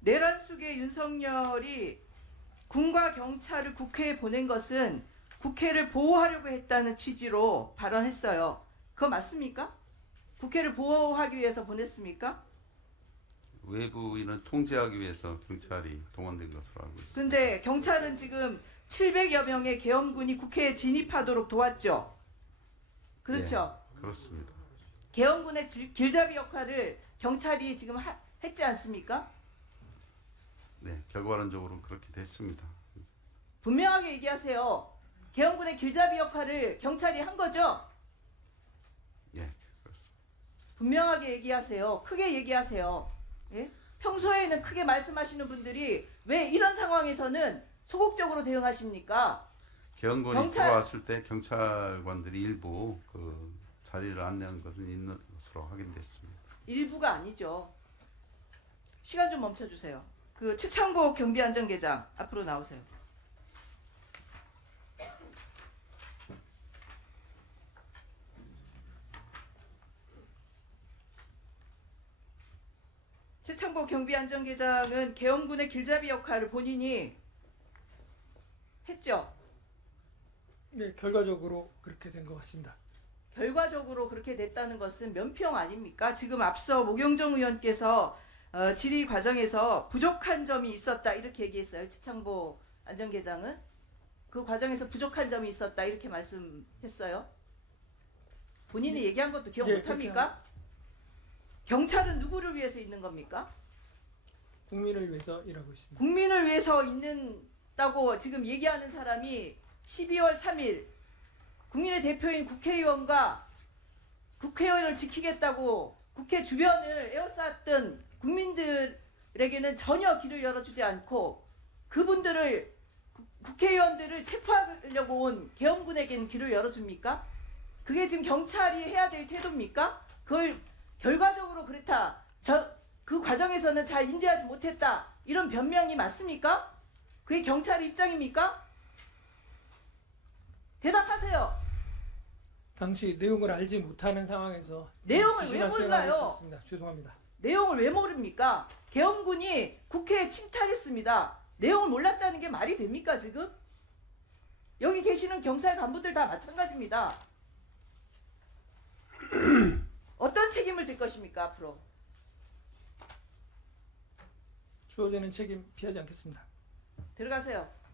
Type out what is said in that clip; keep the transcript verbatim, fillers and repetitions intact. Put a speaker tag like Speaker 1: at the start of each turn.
Speaker 1: 내란 속에 윤석열이 군과 경찰을 국회에 보낸 것은 국회를 보호하려고 했다는 취지로 발언했어요. 그거 맞습니까? 국회를 보호하기 위해서 보냈습니까?
Speaker 2: 외부인을 통제하기 위해서 경찰이 동원된 것으로 알고 있습니다.
Speaker 1: 근데 경찰은 지금 칠백여 명의 계엄군이 국회에 진입하도록 도왔죠. 그렇죠?
Speaker 2: 네, 그렇습니다.
Speaker 1: 계엄군의 질- 길잡이 역할을 경찰이 지금 하, 했지 않습니까?
Speaker 2: 네, 결과론적으로 그렇게 됐습니다.
Speaker 1: 분명하게 얘기하세요. 계엄군의 길잡이 역할을 경찰이 한 거죠?
Speaker 2: 예, 그렇습니다.
Speaker 1: 분명하게 얘기하세요. 크게 얘기하세요. 예? 평소에는 크게 말씀하시는 분들이 왜 이런 상황에서는 소극적으로 대응하십니까?
Speaker 2: 계엄군이
Speaker 1: 경찰-
Speaker 2: 들어왔을 때 경찰관들이 일부 그 자리를 안내한 것은 있는 것으로 확인됐습니다.
Speaker 1: 일부가 아니죠. 시간 좀 멈춰주세요. 그 최창복 경비안전계장 앞으로 나오세요. 최창복 경비안전계장은 계엄군의 길잡이 역할을 본인이 했죠.
Speaker 3: 네, 결과적으로 그렇게 된 것 같습니다.
Speaker 1: 결과적으로 그렇게 됐다는 것은 면평 아닙니까? 지금 앞서 모경정 의원께서 어, 질의 과정에서 부족한 점이 있었다 이렇게 얘기했어요. 최창보 안전계장은 그 과정에서 부족한 점이 있었다 이렇게 말씀했어요. 본인이
Speaker 3: 예.
Speaker 1: 얘기한 것도 기억
Speaker 3: 예,
Speaker 1: 못합니까? 경찰은 누구를 위해서 있는 겁니까?
Speaker 3: 국민을 위해서 일하고 있습니다.
Speaker 1: 국민을 위해서 있는다고 지금 얘기하는 사람이 십이월 삼일 국민의 대표인 국회의원과 국회의원을 지키겠다고 국회 주변을 에워쌌던 국민들에게는 전혀 길을 열어주지 않고 그분들을 구- 국회의원들을 체포하려고 온 계엄군에게는 길을 열어줍니까? 그게 지금 경찰이 해야 될 태도입니까? 그걸 결과적으로 그렇다. 저 그 과정에서는 잘 인지하지 못했다. 이런 변명이 맞습니까? 그게 경찰의 입장입니까? 대답하세요.
Speaker 3: 당시 내용을 알지 못하는 상황에서
Speaker 1: 내용을 왜
Speaker 3: 지시만 수행하고
Speaker 1: 몰라요?
Speaker 3: 있었습니다. 죄송합니다.
Speaker 1: 내용을 왜 모릅니까? 계엄군이 국회에 침탈했습니다. 내용을 몰랐다는 게 말이 됩니까 지금? 여기 계시는 경찰 간부들 다 마찬가지입니다. 어떤 책임을 질 것입니까 앞으로?
Speaker 3: 주어지는 책임 피하지 않겠습니다.
Speaker 1: 들어가세요.